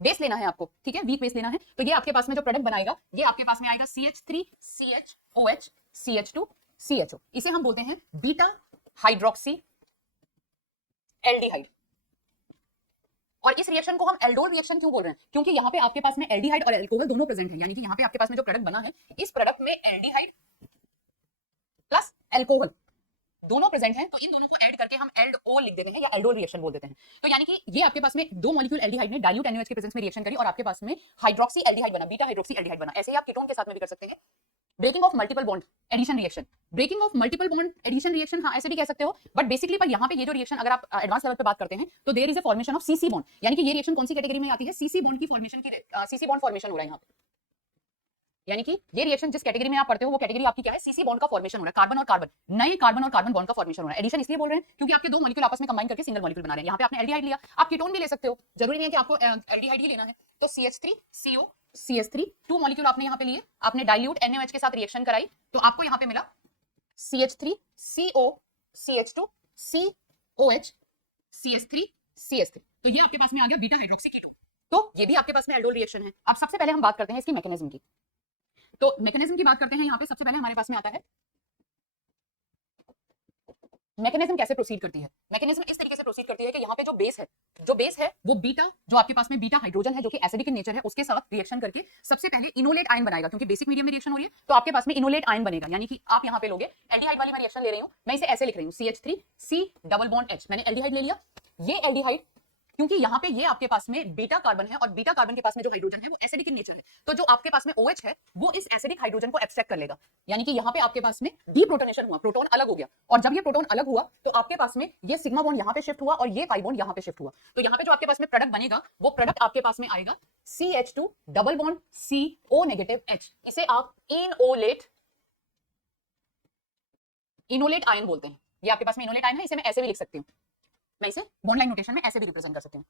Base लेना है आपको, ठीक है, वीक बेस लेना है। तो ये आपके पास में जो प्रोडक्ट बनाएगा ये आपके पास में आएगा CH3 CHOH CH2 CHO। इसे हम बोलते हैं बीटा हाइड्रोक्सी एल्डिहाइड। और इस रिएक्शन को हम एल्डोल रिएक्शन क्यों बोल रहे हैं? क्योंकि यहाँ पे आपके पास में एल्डिहाइड और एल्कोहल दोनों प्रेजेंट है, यानी कि यहाँ पे आपके पास में जो प्रोडक्ट बना है इस प्रोडक्ट में एल्डिहाइड प्लस एल्कोहल दोनों प्रेजेंट हैं, तो इन दोनों को ऐड करके हम एल्डोल लिख देते हैं या एल्डोल रिएक्शन बोल देते हैं। तो यानी कि ये आपके पास में दो मॉलिक्यूल एल्डिहाइड ने डाइल्यूट NaOH के प्रेजेंस में रिएक्शन करी और आपके पास में हाइड्रोक्सी एल्डिहाइड बना, बीटा हाइड्रोक्सी एल्डिहाइड बना। ऐसे ही आप कीटोन के साथ में भी कर सकते हैं। Breaking of multiple bond addition reaction, breaking of multiple bond addition reaction, हाँ ऐसे भी कह सकते हो, बट बेसिकली पर यहाँ पे ये जो रिएक्शन अगर आप एडवांस लेवल पे बात करते हैं तो there is a formation of CC bond, यानी कि ये रिएक्शन कौन सी कैटेगरी में आती है? सीसी बॉन्ड की फॉर्मेशन की, सीसी बॉन्ड फॉर्मेशन हो रहा है यहाँ पे, यानी कि ये रिएक्शन जिस कैटेगरी में आप पढ़ते हो वो कैटेगरी आपकी क्या है? सीसी बॉन्ड का फॉर्मेशन हो रहा है, कार्बन और कार्बन, नए कार्बन और कार्बन बॉन्ड का फॉर्मेशन हो रहा है। एडिशन इसलिए बोल रहे हैं क्योंकि आपके दो मॉलिक्यूल आपस में कंबाइन करके सिंगल मॉलिक्यूल बना रहे हैं। यहाँ पे आपने एल्डिहाइड लिया, आप कीटोन भी ले सकते हो, जरूरी नहीं है कि आपको एल्डिहाइड ही लेना है। तो CH3CO CH3 टू मॉलिक्यूल आपने यहाँ पे लिए, आपने डाइल्यूट NaOH के साथ रिएक्शन कराई तो आपको यहाँ पे मिला CH3CO CH2 COH CH3 CH3। तो ये आपके पास में आ गया बीटा हाइड्रोक्सी कीटोन। तो ये भी आपके पास में एल्डोल रिएक्शन है। अब सबसे पहले हम बात करते हैं इसकी मैकेनिज्म की। तो मैकेनिज्म की बात करते हैं, यहाँ पे सबसे पहले हमारे पास में आता है मैकेनिज्म कैसे प्रोसीड करती है। मैकेनिज्म इस तरीके से प्रोसीड करती है कि यहाँ पे जो बेस है वो बीटा, जो आपके पास में बीटा हाइड्रोजन है जो कि एसिडिक इन नेचर है, उसके साथ रिएक्शन करके सबसे पहले इनोलेट आयन बनाएगा, क्योंकि बेसिक मीडियम में रिएक्शन हो रही है तो आपके पास में इनोलेट आयन बनेगा। यानी कि आप यहाँ पे लोगे एल्डिहाइड वाली मैं रिएक्शन ले रही हूँ, मैं इसे ऐसे लिख रही हूँ CH3C डबल बॉन्ड H, मैंने एल्डिहाइड ले लिया। ये एल्डिहाइड क्योंकि यहाँ पे ये आपके पास में बीटा कार्बन है और बीटा कार्बन के पास में जो हाइड्रोजन है वो एसिडिक इन नेचर है, तो जो आपके पास में OH है वो इस एसिडिक हाइड्रोजन को एब्स्ट्रैक्ट कर लेगा, यानी कि यहाँ पे आपके पास में डीप्रोटोनेशन हुआ, प्रोटॉन अलग हो गया। और जब ये प्रोटॉन अलग हुआ तो आपके पास में ये सिग्मा बॉन्ड यहाँ पे शिफ्ट हुआ और ये पाई बॉन्ड यहाँ पे शिफ्ट हुआ। तो यहाँ पे जो आपके पास में प्रोडक्ट बनेगा वो प्रोडक्ट आपके पास में आएगा CH2 double bond CO negative H। इसे आप इनोलेट आयन बोलते हैं। ये आपके पास में इनोलेट आयन है, इसे मैं ऐसे भी लिख सकती हूँ, मैं इसे बॉन्ड लाइन नोटेशन में ऐसे भी रिप्रेजेंट कर सकते हैं।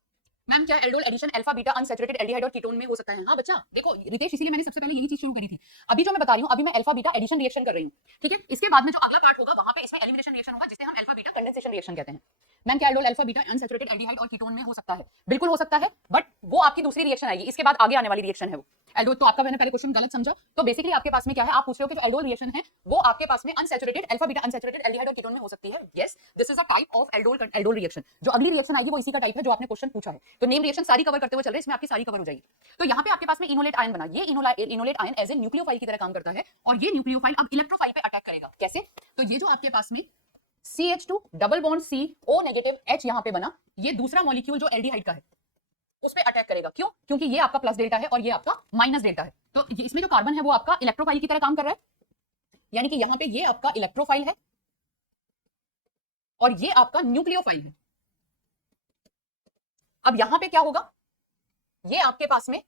मैम क्या aldol addition alpha beta unsaturated aldehyde और कीटोन में हो सकता है? हाँ बच्चा देखो रितेश, इसीलिए मैंने सबसे पहले यही चीज शुरू करी थी। अभी जो मैं बता रही हूँ, अभी मैं अल्फा बीटा एडिशन रिएक्शन कर रही हूँ, ठीक है। इसके बाद में जो अगला पार्ट होगा वहां पे इसमें एलिमिनेशन रिएक्शन होगा जिसे हम अल्फा बीटा कंडेंसेशन रिएक्शन कहते हैं। मैम क्या aldol alpha beta unsaturated aldehyde और कीटोन में हो सकता है? बिल्कुल हो सकता है, बट वो आपकी दूसरी रिएक्शन आएगी, इसके बाद आगे आने वाली रिएक्शन है वो एल्डोल। तो आपका मैंने पहले क्वेश्चन गलत समझा। तो बेसिकली आपके पास में क्या है, आप पूछ रहे हो कि जो एल्डोल रिएक्शन है वो आपके पास में unsaturated alpha beta unsaturated aldehyde और कीटोन में हो सकती है। Yes, this is a type of aldol reaction. जो अगली रिएक्शन आएगी वो इसी का टाइप है जो आपने क्वेश्चन पूछा है। तो नेम रिएक्शन सारी कवर करते हुए चल रहे हैं, इसमें आपकी सारी कवर हो जाएगी। तो यहाँ पे आपके पास में इनोलेट आयन बना, ये enolate ion as a nucleophile की तरह काम करता है और ये न्यूक्लियोफाइल अब इलेक्ट्रोफाइल पे अटैक करेगा। कैसे? तो ये जो आपके पास में CH2 double bond CO negative H यहाँ पे बना, ये दूसरा मॉलिक्यूल जो एल्डिहाइड का है उस पे अटैक करेगा। क्यों? क्योंकि ये आपका प्लस डेल्टा है और ये आपका माइनस डेल्टा है। तो इसमें जो कार्बन है वो आपका इलेक्ट्रोफाइल की तरह काम कर रहा है, यानी कि यहाँ पे ये आपका इलेक्ट्रोफाइल है और ये आपका न्यूक्लियोफाइल है। अब यहाँ पे क्या होगा, ये आपके पास में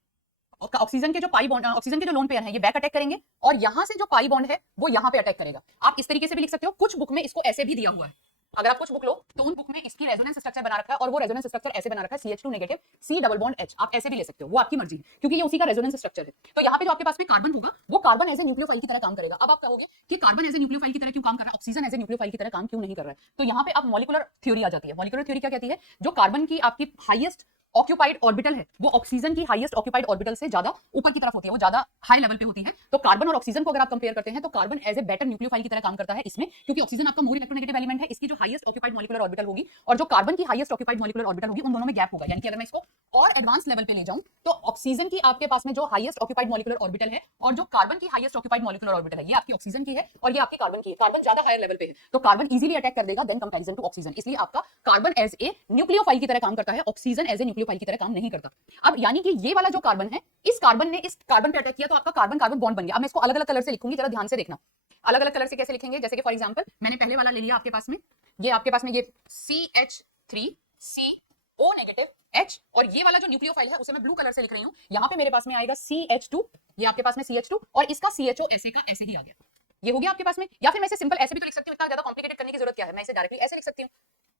ऑक्सीजन के जो पाई बॉन्ड, ऑक्सीजन के जो लोन पेयर है ये बैक अटैक करेंगे और यहां से जो पाई बॉन्ड है वो यहां पे अटैक करेगा। आप इस तरीके से भी लिख सकते हो, कुछ बुक में इसको ऐसे भी दिया हुआ है। अगर आप कुछ बुक लो तो उन बुक में इसकी रेजोनेंस स्ट्रक्चर बना रखा है और वो रेजोनेंस स्ट्रक्चर ऐसे बना रखा है CH2 negative C double bond H। आप ऐसे भी ले सकते हो, वो आपकी मर्जी है क्योंकि ये उसी का रेजोनेंस स्ट्रक्चर है। तो यहाँ पे जो आपके पास में कार्बन होगा वो कार्बन एज ए न्यूक्लियोफाइल की तरह काम करेगा। अब आप कहोगे कि कार्बन एज ए न्यूक्लियोफाइल की तरह क्यों काम कर रहा है, ऑक्सीजन एज ए न्यूक्लियोफाइल की तरह काम क्यों नहीं कर रहा है? तो यहाँ पे अब मॉलिक्यूलर थ्योरी आ जाती है। मॉलिक्यूलर थ्योरी क्या कहती है, जो कार्बन की आपकी हाईएस्ट ऑक्यूपाइड ऑर्बिटल है वो ऑक्सीजन की हाईएस्ट ऑक्यूपाइड ऑर्बिटल से ज्यादा ऊपर की तरफ होती है, वो ज्यादा हाई लेवल पे होती है। तो कार्बन और ऑक्सीजन को अगर आप कंपेयर करते हैं तो carbon as a better nucleophile की तरह काम करता है इसमें, क्योंकि ऑक्सीजन आपका मोर इलेक्ट्रोनेगेटिव एलिमेंट है, इसकी जो हाईएस्ट ऑक्यूपाइड मॉलिक्यूलर ऑर्बिटल होगी और जो कार्बन की हाईएस्ट ऑक्यूपाइड मॉलिक्यूलर ऑर्बिटल होगी उन दोनों में गैप होगा। यानी कि अगर मैं इसको और एडवांस लेवल पे ले जाऊं तो ऑक्सीजन की आपके पास में जो हाईएस्ट ऑक्यूपाइड मॉलिक्यूलर ऑर्बिटल है और जो कार्बन की हाईएस्ट ऑक्यूपाइड मॉलिक्यूलर ऑर्बिटल है ये आपकी ऑक्सीजन की है और ये आपकी कार्बन की है। कार्बन ज्यादा हायर लेवल पे है तो कार्बन इजीली अटैक कर देगा देन कंपैरिजन टू ऑक्सीजन, इसलिए आपका कार्बन एज ए न्यूक्लियोफाइल की तरह काम करता है, ऑक्सीजन एज ए न्यूक्लियोफाइल की तरह काम नहीं करता। अब यानी कि ये वाला जो कार्बन है, इस कार्बन ने इस कार्बन पे अटैक किया तो आपका कार्बन कार्बन बॉन्ड बन गया। अब मैं इसको अलग अलग कलर से लिखूंगी, जरा ध्यान से देखना। अलग अलग कलर से कैसे लिखेंगे, जैसे कि फॉर एग्जांपल मैंने पहले वाला ले लिया आपके पास में, ये आपके पास में ये CH3CO नेगेटिव H और ये वाला जो न्यूक्लियोफाइल है उसे मैं ब्लू कलर से लिख रही हूं। यहां पे मेरे पास में आएगा CH2, ये आपके पास में CH2 और इसका CHO ऐसे का ऐसे ही आ गया। ये हो गया आपके पास में। या फिर मैं इसे सिंपल ऐसे भी तो लिख सकती हूं, इतना ज्यादा कॉम्प्लिकेटेड करने की जरूरत क्या है, मैं इसे डायरेक्टली ऐसे लिख सकती हूं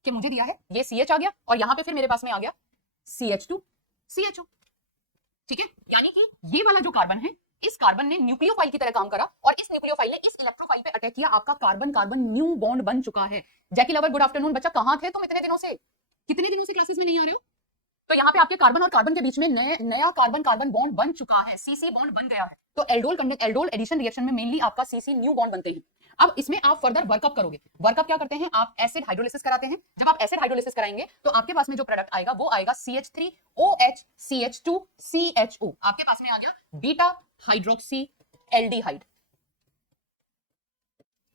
कि मुझे दिया है ये CH आ गया और यहां पे फिर मेरे पास में आ गया CH2 CHO, ठीक है। यानी कि ये वाला जो कार्बन है इस कार्बन ने न्यूक्लियोफाइल की तरह काम करा और इस न्यूक्लियोफाइल ने इस इलेक्ट्रोफाइल पे अटैक किया, आपका कार्बन कार्बन न्यू बॉन्ड बन चुका है। जैकी लवर गुड आफ्टरनून, बच्चा कहां थे तुम इतने दिनों से, कितने दिनों से क्लासेस में नहीं आ रहे हो? तो यहाँ पे आपके कार्बन और कार्बन के बीच में नया कार्बन कार्बन बॉन्ड बन चुका है, सीसी बॉन्ड बन गया है। तो एल्डोल एडिशन रिएक्शन में मेनली आपका सीसी न्यू बॉन्ड बनते हैं। अब इसमें आप फर्दर वर्कअप करोगे। वर्कअप क्या करते हैं, आप एसिड हाइड्रोलिसिस कराते हैं। जब आप एसिड हाइड्रोलिसिस कराएंगे तो आपके पास में जो प्रोडक्ट आएगा वो आएगा CH3OH CH2 CHO। आपके पास में आ गया बीटा हाइड्रोक्सी एल्डिहाइड।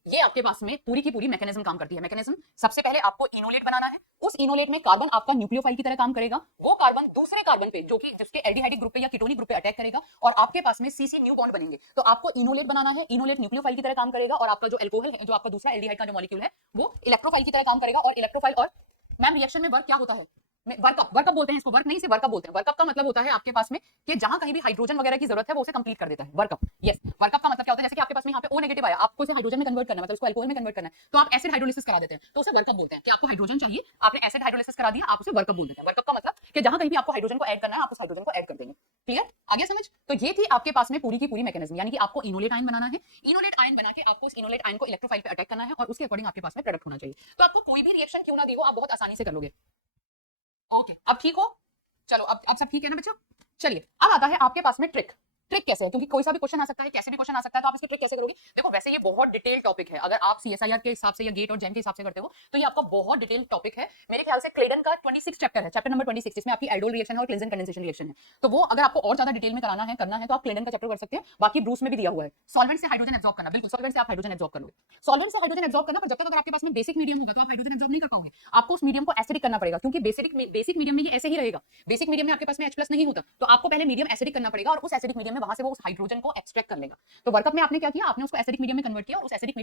ये आपके पास में पूरी की पूरी मैकेनिज्म काम करती है। मैकेनिज्म, सबसे पहले आपको इनोलेट बनाना है। उस इनोलेट में कार्बन आपका न्यूक्लियोफाइल की तरह काम करेगा। वो कार्बन दूसरे कार्बन पे जो कि जिसके एल्डिहाइडिक ग्रुप पे या कीटोनिक ग्रुप पे अटैक करेगा और आपके पास में सीसी न्यू बॉन्ड बनेंगे। तो आपको इनोलेट बनाना है। इनोलेट न्यूक्लियोफाइल की तरह काम करेगा और आपका जो एल्कोहल है, जो आपका दूसरा एल्डिहाइड का जो मॉलिक्यूल है, वो इलेक्ट्रोफाइल की तरह काम करेगा। और इलेक्ट्रोफाइल और मैम रिएक्शन में वर्क क्या होता है, वर्कअप बोलते हैं इसको, वर्क नहीं से वर्कअप बोलते हैं। वर्कअप का मतलब होता है आपके पास में कि जहां कहीं भी हाइड्रोजन वगैरह की जरूरत है वो उसे कंप्लीट कर देता है। वर्कअप, यस, वर्कअप का मतलब क्या होता है, जैसे कि आपके पास में यहाँ पे O नेगेटिव आया, आपको इसे हाइड्रोजन में कन्वर्ट करना है, मतलब इसको अल्कोहल में कन्वर्ट करना है, तो आप एसिड हाइड्रोलिसिस करा देते हैं, तो उसे वर्कअप बोलते हैं। कि आपको हाइड्रोजन चाहिए, आपने एसिड हाइड्रोलिसिस करा दिया, आप उसे वर्कअप बोल देते हैं। वर्कअप का मतलब कि जहां कहीं भी आपको हाइड्रोजन को ऐड करना है, आप उस हाइड्रोजन को ऐड कर देंगे। क्लियर, आगे समझ। तो ये थी आपके पास में पूरी की पूरी मैकेनिज्म, यानी कि आपको इनोलेट आयन बनाना है। इनोलेट आयन बना के आपको उस इनोलेट आयन को इलेक्ट्रोफाइल पे अटैक करना है और उसके अकॉर्डिंग आपके पास में प्रोडक्ट होना चाहिए। तो आपको कोई भी रिएक्शन क्यों ना दी हो, आप बहुत आसानी से कर लोगे। ओके, अब ठीक हो, चलो अब सब ठीक है ना बच्चों। चलिए, अब आता है आपके पास में ट्रिक कैसे है, क्योंकि कोई सा भी क्वेश्चन आ सकता है, कैसे भी क्वेश्चन आ सकता है, तो आप इसकी ट्रिक कैसे करोगे। देखो, वैसे ये बहुत डिटेल टॉपिक है। अगर आप CSIR के हिसाब से या गेट और जैम के हिसाब से करते हो तो ये आपका बहुत डिटेल टॉपिक है। मेरे ख्याल से क्लेडन का 26 चैप्टर है, चैप्टर नंबर 26, जिसमें आपकी एल्डोल रिएक्शन है और क्लिंजन कंडेंसेशन रिएक्शन है। तो वो अगर आपको और ज्यादा डिटेल में करना है तो आप क्लेडन का चैप्टर कर सकते हैं। बाकी ब्रूस में भी दिया हुआ है, सॉल्वेंट से हाइड्रोजन एब्जॉर्ब करना। बिल्कुल, सॉल्वेंट से आप हाइड्रोजन एब्जॉर्ब कर लोगे। सॉल्वेंट से हाइड्रोजन एब्जॉर्ब करना, पर जब तक अगर आपके पास में बेसिक मीडियम होगा तो आप हाइड्रोजन एब्जॉर्ब नहीं कर पाओगे। आपको उस मीडियम को एसिडिक करना पड़ेगा, क्योंकि बेसिक मीडियम में ये ऐसे ही रहेगा। बेसिक मीडियम में आपके पास में H+ नहीं होता, तो आपको पहले मीडियम एसिडिक करना पड़ेगा और उस एसिडिक मीडियम में वहां से वो उस हाइड्रोजन को एक्सट्रैक्ट कर लेगा। तो वर्कअप में आपने क्या किया, आपने उसको एसिडिक मीडियम में कन्वर्ट किया और उस एसिडिक